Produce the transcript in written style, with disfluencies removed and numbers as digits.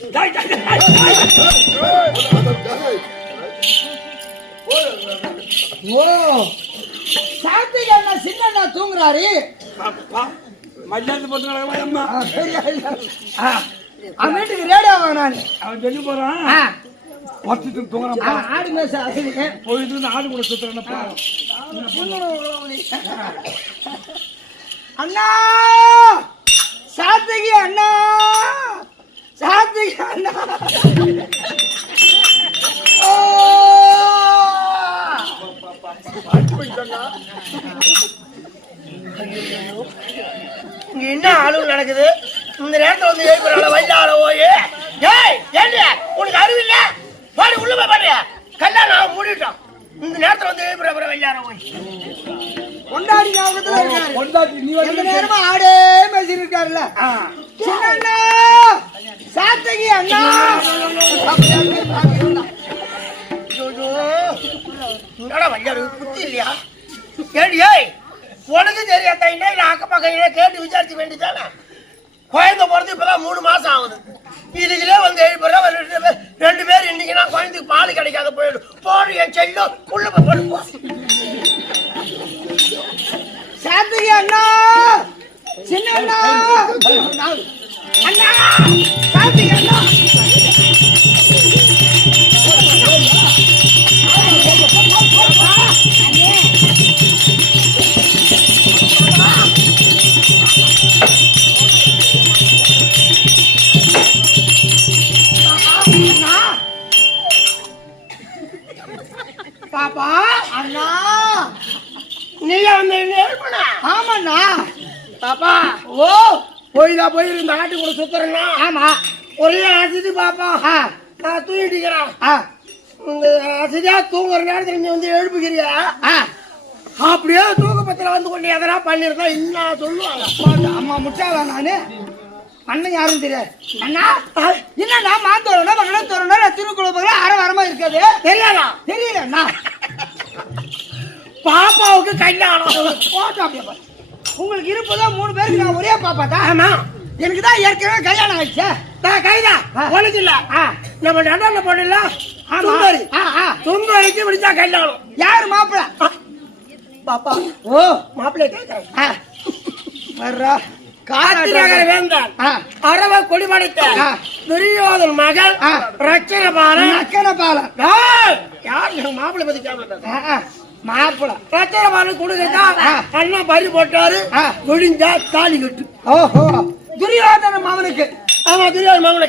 ஓ சாத்திகா சின்ன தூங்குறாரு. மத்தியானத்து போட்டு அம்மா அவன் வீட்டுக்கு ரேடியோ நான் அவன் சொல்லி போறான். ஒருத்தர் தூங்குறான். ஆடு மேச போயிட்டு ஆடு கூட சுத்துறான். அண்ணா சாத்திகி அண்ணா சாத்திகி அண்ணா இங்க என்ன ஆளுங்க நடக்குது? இந்த நேரத்துல வந்து எழுப்புறாங்க வயலால போய். ஏய் ஏண்டி உனக்கு அறிவு இல்ல? பாடி உள்ள போய் பாரு. கல்யாணம் மூடிட்டோம். இந்த நேரத்துல வந்து எழுப்புற வயலால போய். கொண்டாடி ஞாபகத்துல இருக்காரு. கொண்டாடி நீ எந்த நேரமா ஆடே மேசி இருக்காருல்ல. சின்ன சாத்தகி அண்ணா என்னடா வயலாரு புத்தி இல்லையா? ஏடி ஏய் உனக்கு தெரியாத இன்னும் அக்கப்பக்கம் கேட்டு விசாரிச்சு வேண்டியதானே? குழந்தை பிறந்து இப்பதான் 3 மாசம் ஆகுது. இதுக்குள்ளே வந்து 7 பேர் 2 பேர் இன்னைக்குன்னா குழந்தைக்கு பால் கிடைக்காத போயிடும். போடு என் செல்லும் உள்ள போடு. சாத்திகி அண்ணா சின்ன அண்ணா அண்ணா சாத்திகி அண்ணா பாப்பா அண்ணா நீயா வந்து எழுப்புனா? ஆமாண்ணா. பாப்பா ஓ போய் இந்த ஆட்டு கூட சுத்துறேன்னா ஆமா ஒரே அசிதி பாப்பா. நான் தூங்கிட்டுக்கிறேன். அசிதியா தூங்குற நேரத்துல நீ வந்து எழுப்புக்கிறியா? அப்படியே தூக்கப்பத்திர வந்து கொண்டு எதனா பண்ணிருந்தா இன்னும் சொல்லுவாங்க. அம்மா முட்டாளா நானு? அண்ணன் யாரும் தெரியாது. அண்ணா என்னண்ணா மாந்தோறனா மகனம் தோறனா திருக்குழப்பங்கள அரை இருக்காது தெரியாதா? தெரியல அண்ணா. பாப்பாவுக்கு கல்யாணம் போட்டோம் அப்படியே. உங்களுக்கு இருப்பதான் 3 பேருக்கு நான் ஒரே பாப்பா தான். ஆமா எனக்கு தான் ஏற்கனவே கல்யாணம் ஆயிடுச்சு. கைதா உனக்கு இல்ல நம்ம நடால போடல சுந்தரி. சுந்தரிக்கு விடிச்சா கல்யாணம். யாரு மாப்பிள்ள? பாப்பா ஓ மாப்பிள்ளை கேட்கிறேன். வர்றா காத்திரகர வேந்தாள் அரவ கொடிமடைத்த துரியோதன் மகள் ரச்சனபாலன். ரச்சனபாலன் யார் மாப்பிள்ளை பத்தி கேட்க? மாப்பிள்ள ரச்சனபாலன் கொடுக்கா அண்ணா பறி போட்டாரு. விடிஞ்சா தாலி கட்டு. ஓஹோ துரியோதன மகனுக்கு. ஆமா துரியோதன மகனுக்கு.